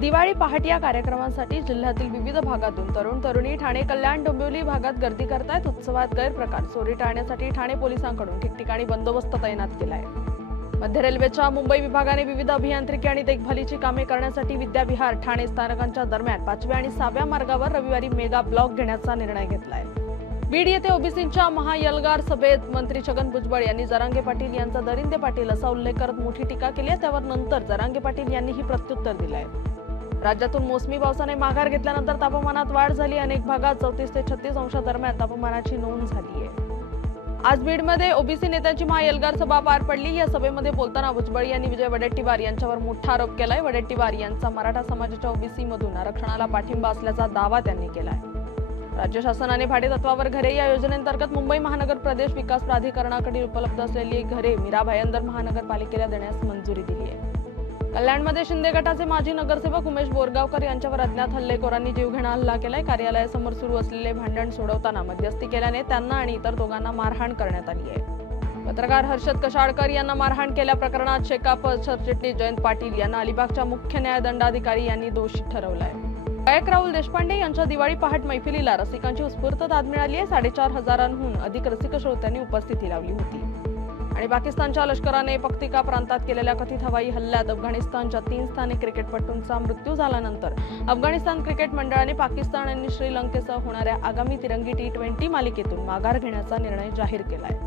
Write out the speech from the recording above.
दिवाळी पहाट या कार्यक्रमासाठी जिल्ह्यातील विविध भागातून तरुण तरुणी ठाणे कल्याण डोंबिवली भागात गर्दी करतायत। उत्सवात गैरप्रकार चोरी टाळण्यासाठी ठाणे पोलिसांकडून ठिकठिकाणी बंदोबस्त तैनात केलाय। मध्य रेल्वेच्या मुंबई विभागाने विविध अभियांत्रिकी आणि देखभालीची कामे करण्यासाठी विद्याविहार ठाणे स्थानकांच्या दरम्यान 5व्या आणि 6व्या मार्गावर रविवारी मेगा ब्लॉक घेण्याचा निर्णय घेतलाय। बीड येथे ओबीसींच्या महाएल्गार सभेत मंत्री छगन भुजबळ यांनी जरांगे पाटील यांचा दरिंदे पाटील असा उल्लेख करत मोठी टीका केली आहे। त्यावर नंतर जरांगे पाटील यांनीही प्रत्युत्तर दिलंय। राज्यातून मोसमी पावसाने माघार घेतल्यानंतर तापमानात वाढ झाली। अनेक भागात 34 ते 36 अंशांदरम्यान तापमानाची नोंद झाली आहे। आज बीडमध्ये ओबीसी नेत्यांची महाएल्गार सभा पार पडली। या सभेमध्ये बोलताना भुजबळ यांनी विजय वडेट्टीवार यांच्यावर मोठा आरोप केलाय। वडेट्टीवार यांचा मराठा समाजाच्या ओबीसी मधून आरक्षणाला पाठिंबा असल्याचा दावा त्यांनी केलाय। राज्य शासनाने भाडेतत्वावर घरे या योजनेअंतर्गत मुंबई महानगर प्रदेश विकास प्राधिकरणाकडे उपलब्ध असलेली घरे मीरा भायंदर महानगरपालिकेला देण्यास मंजुरी दिली आहे। कल्याणमध्ये शिंदे गटाचे माजी नगरसेवक उमेश बोरगावकर यांच्यावर अज्ञात हल्लेखोरांनी जीवघेणा हल्ला केलाय। कार्यालयासमोर सुरू असलेले भांडण सोडवताना मध्यस्थी केल्याने त्यांना आणि इतर दोघांना मारहाण करण्यात आली आहे। पत्रकार हर्षद कशाळकर यांना मारहाण केल्या प्रकरणात शेकाप सरचिटणीस जयंत पाटील यांना अलिबागच्या मुख्य न्यायदंडाधिकारी यांनी दोषी ठरवलंय। गायक राहुल देशपांडे यांच्या दिवाळी पहाट मैफिलीला रसिकांची उत्स्फूर्त दाद मिळाली आहे। 4,500हून अधिक रसिक श्रोत्यांनी उपस्थिती लावली होती। आणि पाकिस्तानच्या लष्कराने पख्तिका प्रांतात केलेल्या कथित हवाई हल्ल्यात अफगाणिस्तानच्या 3 स्थानिक क्रिकेटपटूंचा मृत्यू झाल्यानंतर अफगाणिस्तान क्रिकेट मंडळाने पाकिस्तान आणि श्रीलंकेसह होणाऱ्या आगामी तिरंगी T20 मालिकेतून माघार घेण्याचा निर्णय जाहीर केलाय।